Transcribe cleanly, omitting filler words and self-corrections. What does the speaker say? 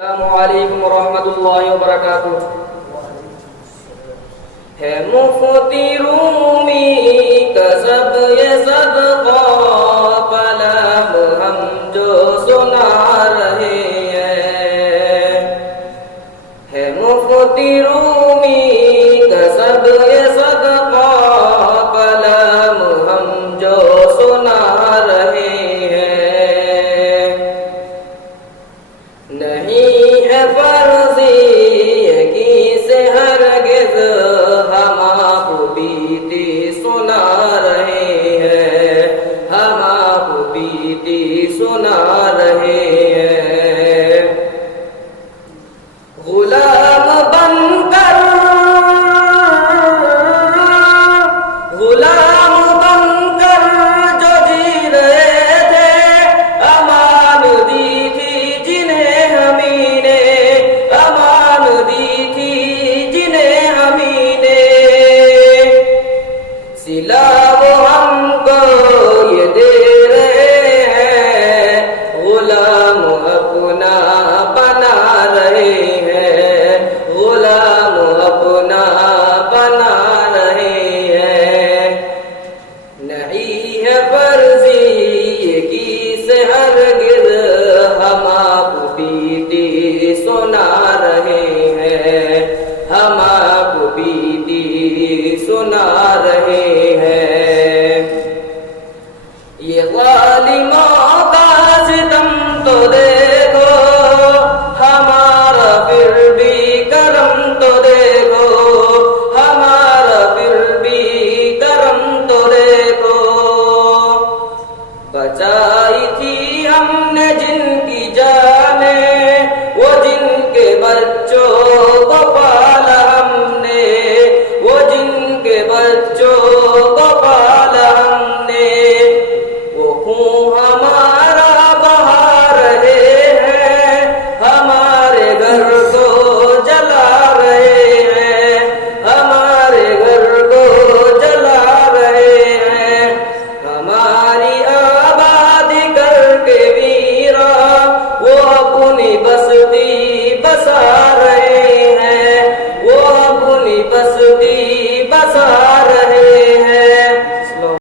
अस्सलामुअलैकुम वरहमतुल्लाहि वबरकातुह। है मुफ्ती रूमी कसब ये सदका कलाम हम जो सुना रहे हैं। है मुफ्ती रूमी कसब ये सदका कलाम हम जो सुना रहे हैं। नहीं है फर्जी यकीन से हरगिज़ हम आपको बीती सुना रहे हैं, हम आपको बीती सुना रहे हैं। गुलाम